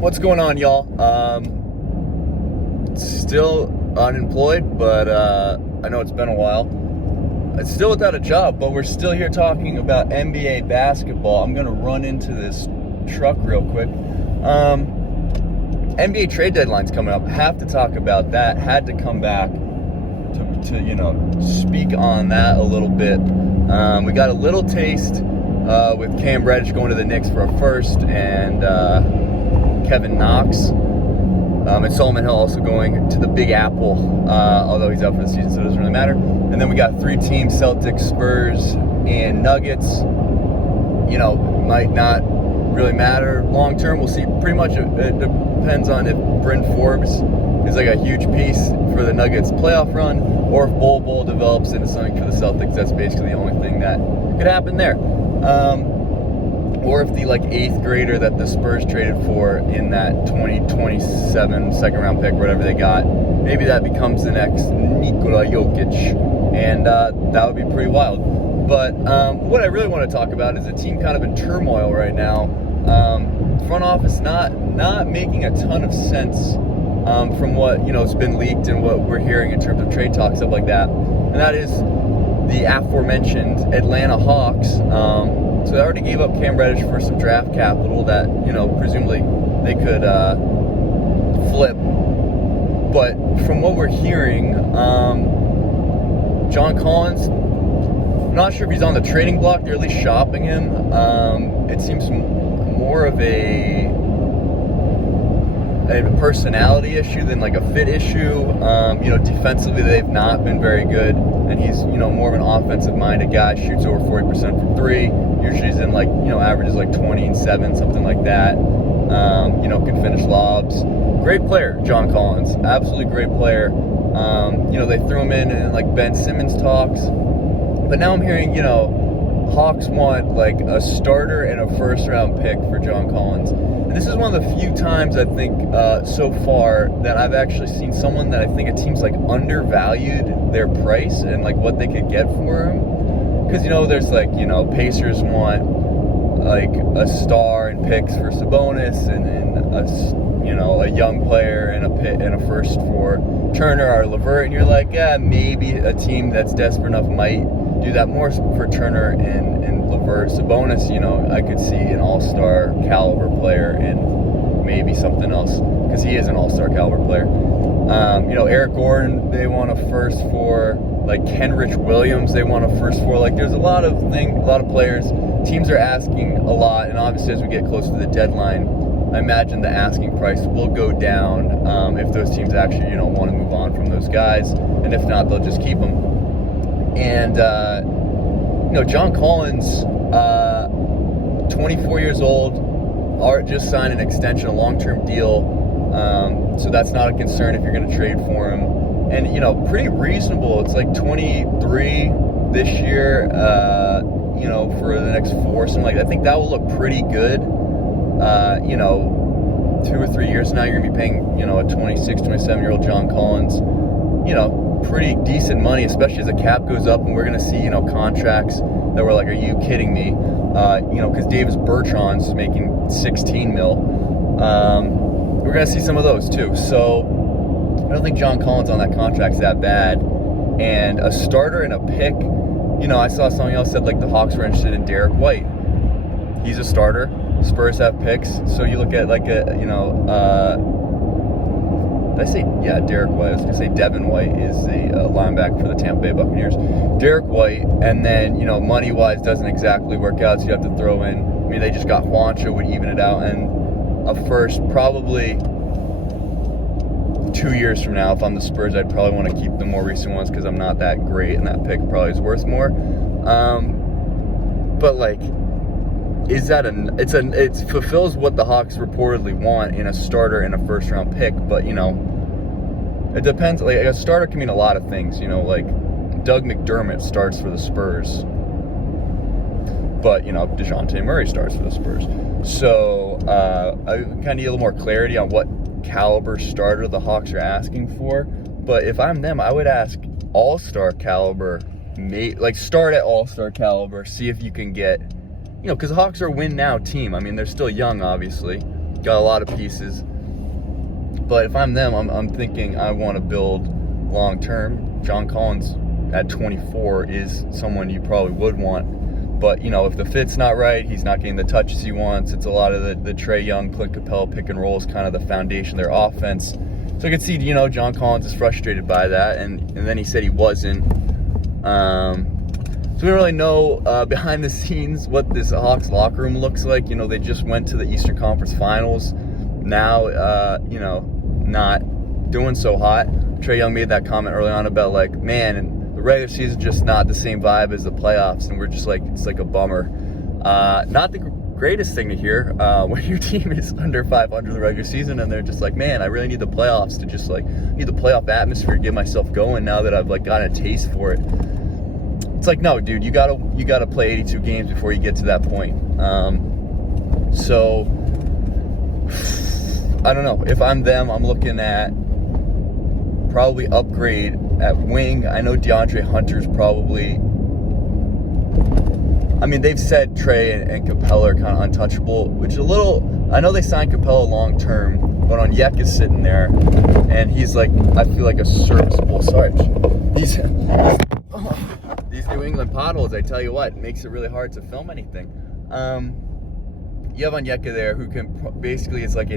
What's going on, y'all? Still unemployed, but I know it's been a while. It's still without a job, but we're still here talking about NBA basketball. I'm gonna run into this truck real quick. NBA trade deadline's coming up. Have to talk about that. Had to come back to speak on that a little bit. We got a little taste with Cam Reddish going to the Knicks for a first, and Kevin Knox, and Solomon Hill also going to the Big Apple, although he's out for the season, so it doesn't really matter. And then we got three teams: Celtics, Spurs, and Nuggets. Might not really matter long term. We'll see. Pretty much it depends on if Bryn Forbes is like a huge piece for the Nuggets playoff run, or if Bol develops into something for the Celtics. That's basically the only thing that could happen there. Or if the eighth grader that the Spurs traded for in that 2027 second round pick, whatever they got, maybe that becomes the next Nikola Jokic, and that would be pretty wild. But what I really want to talk about is a team kind of in turmoil right now. Front office not making a ton of sense from what has been leaked and what we're hearing in terms of trade talks, stuff like that. And that is the aforementioned Atlanta Hawks. So they already gave up Cam Reddish for some draft capital that, presumably they could flip. But from what we're hearing, John Collins, I'm not sure if he's on the trading block. They're at least shopping him. It seems more of a personality issue than like a fit issue. Defensively they've not been very good, and he's more of an offensive minded guy. Shoots over 40% from three. Usually he's in averages 20 and 7, something like that. Can finish lobs. Great player, John Collins. Absolutely great player. They threw him in Ben Simmons talks, but now I'm hearing Hawks want a starter and a first round pick for John Collins. And this is one of the few times I think so far that I've actually seen someone that I think a team's undervalued their price and what they could get for him. Because there's Pacers want a star and picks for Sabonis, and a young player and a first for Turner or LeVert, and you're maybe a team that's desperate enough might do that more for Turner and LeVert. Sabonis, I could see an all-star caliber player and maybe something else, because he is an all-star caliber player. Eric Gordon, they want a first for. Kenrich Williams, they want a first for. There's a lot of players. Teams are asking a lot, and obviously as we get closer to the deadline, I imagine the asking price will go down if those teams actually want to move on from those guys, and if not, they'll just keep them. And John Collins, 24 years old, just signed an extension, a long-term deal, so that's not a concern if you're going to trade for him. And, pretty reasonable. It's 23 this year, for the next 4, something like that. I think that will look pretty good. 2 or 3 years now, you're going to be paying, a 26, 27-year-old John Collins, pretty decent money, especially as the cap goes up, and we're going to see, contracts that were are you kidding me? Because Davis Bertrand's making 16 mil. We're going to see some of those too. So I don't think John Collins on that contract's that bad. And a starter and a pick, I saw something else said the Hawks were interested in Derek White. He's a starter. Spurs have picks. So you look at did I say, yeah, Derek White. I was going to say Devin White is the linebacker for the Tampa Bay Buccaneers. Derek White, and then, money-wise doesn't exactly work out, so you have to throw in, they just got Juancho, would even it out, and a first probably 2 years from now. If I'm the Spurs, I'd probably want to keep the more recent ones because I'm not that great, and that pick probably is worth more. But is that it fulfills what the Hawks reportedly want in a starter and a first round pick, but it depends. A starter can mean a lot of things. Doug McDermott starts for the Spurs, but DeJounte Murray starts for the Spurs. So I kind of need a little more clarity on what caliber starter the Hawks are asking for. But if I'm them, I would ask all-star caliber, start at all-star caliber, see if you can get, because the Hawks are a win-now team. They're still young, obviously, got a lot of pieces. But if I'm them, I'm thinking I want to build long term. John Collins at 24 is someone you probably would want. But, you know, if the fit's not right, he's not getting the touches he wants. It's a lot of the Trae Young, Clint Capella pick and roll is kind of the foundation of their offense. So I could see, you know, John Collins is frustrated by that. And then he said he wasn't. So we don't really know behind the scenes what this Hawks locker room looks like. You know, they just went to the Eastern Conference Finals. Now, you know, not doing so hot. Trae Young made that comment early on about, like, man, the regular season is just not the same vibe as the playoffs, and we're just like, it's like a bummer. Not the greatest thing to hear when your team is under 500 in the regular season, and they're just like, man, I really need the playoffs to just, like, need the playoff atmosphere to get myself going now that I've, like, gotten a taste for it. It's like, no, dude, you gotta play 82 games before you get to that point. So I don't know. If I'm them, I'm looking at probably upgrade at wing. I know DeAndre Hunter's probably, I mean, they've said Trae and Capella are kind of untouchable, which a little, I know they signed Capella long term, but Onyeka's sitting there, and he's like, I feel like a serviceable, sorry, these New England potholes, I tell you what, makes it really hard to film anything. You have Onyeka there who can basically, it's like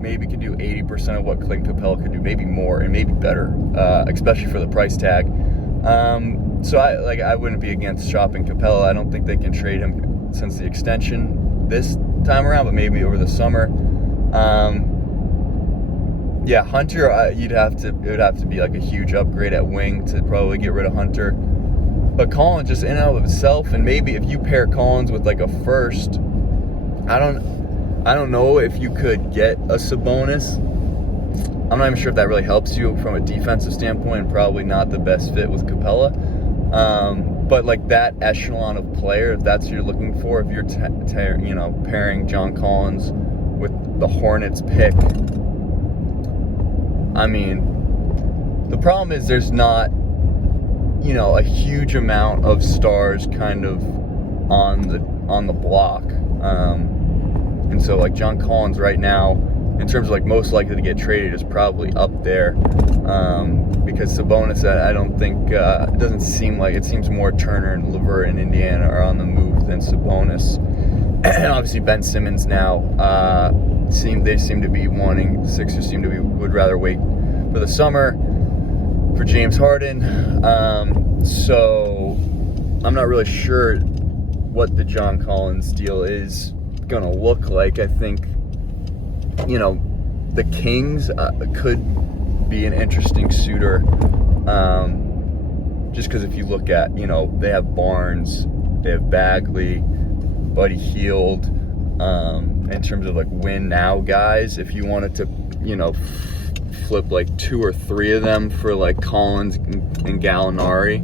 maybe could do 80% of what Clint Capella could do, maybe more and maybe better, especially for the price tag. So I wouldn't be against shopping Capella. I don't think they can trade him since the extension this time around, but maybe over the summer. Yeah, Hunter, it would have to be like a huge upgrade at wing to probably get rid of Hunter. But Collins just in and of himself, and maybe if you pair Collins with like a first, I don't know if you could get a Sabonis. I'm not even sure if that really helps you from a defensive standpoint, and probably not the best fit with Capella. But like that echelon of player, if that's what you're looking for, if you're pairing John Collins with the Hornets pick, I mean, the problem is there's not, you know, a huge amount of stars kind of on the block. And so like John Collins right now, in terms of like most likely to get traded, is probably up there. Because Sabonis, I don't think, it doesn't seem like, it seems more Turner and LeVert in Indiana are on the move than Sabonis. And obviously Ben Simmons now, they seem to be wanting, the Sixers would rather wait for the summer for James Harden. So I'm not really sure what the John Collins deal is gonna look like. I think, you know, the Kings could be an interesting suitor, just because if you look at, you know, they have Barnes, they have Bagley, Buddy Hield, in terms of like win now guys. If you wanted to, you know, flip like 2 or 3 of them for like Collins and Gallinari,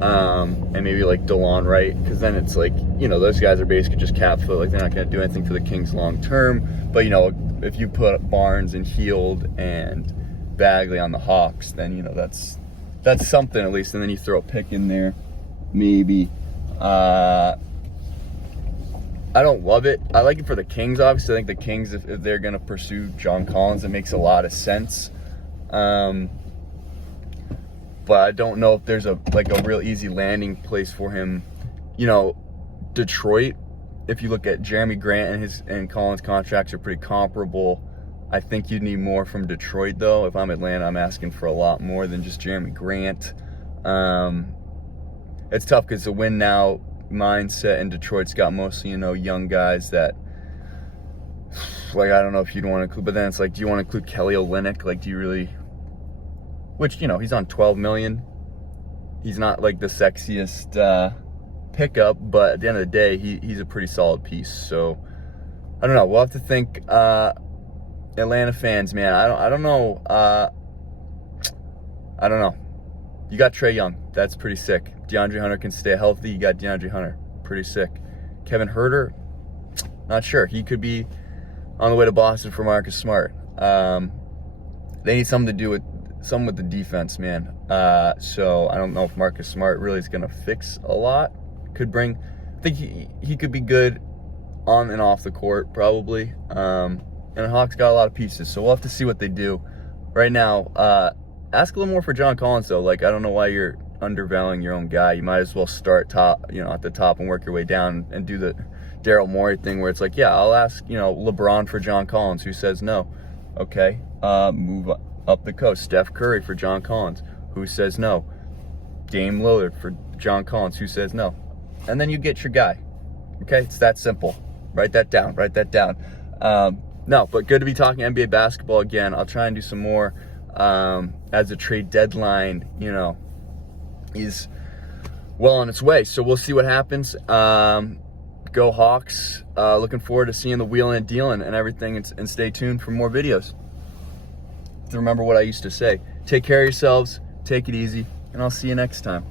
and maybe like DeLon Wright, because then it's like, you know, those guys are basically just cap fill, like they're not going to do anything for the Kings long term. But, you know, if you put Barnes and Hield and Bagley on the Hawks, then, you know, that's something at least. And then you throw a pick in there, maybe. I don't love it. I like it for the Kings, obviously. I think the Kings, if they're going to pursue John Collins, it makes a lot of sense. But I don't know if there's a real easy landing place for him. You know, Detroit, if you look at Jeremy Grant and Collins' contracts are pretty comparable. I think you'd need more from Detroit, though. If I'm Atlanta, I'm asking for a lot more than just Jeremy Grant. It's tough because the win now mindset in Detroit's got mostly, you know, young guys that, like, I don't know if you'd want to include, but then it's like, do you want to include Kelly Olynyk? Like, do you really, which, you know, he's on $12 million. He's not like the sexiest pickup, but at the end of the day, he's a pretty solid piece. So I don't know. We'll have to think. Atlanta fans, man, I don't know. I don't know. You got Trae Young. That's pretty sick. DeAndre Hunter can stay healthy. You got DeAndre Hunter. Pretty sick. Kevin Huerter, not sure. He could be on the way to Boston for Marcus Smart. They need something with the defense, man. So I don't know if Marcus Smart really is going to fix a lot. I think he could be good on and off the court, probably. And and the Hawks got a lot of pieces, so we'll have to see what they do. Right now, ask a little more for John Collins, though. Like, I don't know why you're undervaluing your own guy. You might as well start top, at the top and work your way down and do the Daryl Morey thing where it's like, yeah, I'll ask, LeBron for John Collins. Who says no? Okay, move up the coast. Steph Curry for John Collins. Who says no? Dame Lillard for John Collins. Who says no? And then you get your guy. Okay, it's that simple. Write that down. No, but good to be talking NBA basketball again. I'll try and do some more as the trade deadline, is well on its way. So we'll see what happens. Go Hawks. Looking forward to seeing the wheeling and dealing and everything, and stay tuned for more videos. Remember what I used to say. Take care of yourselves, take it easy, and I'll see you next time.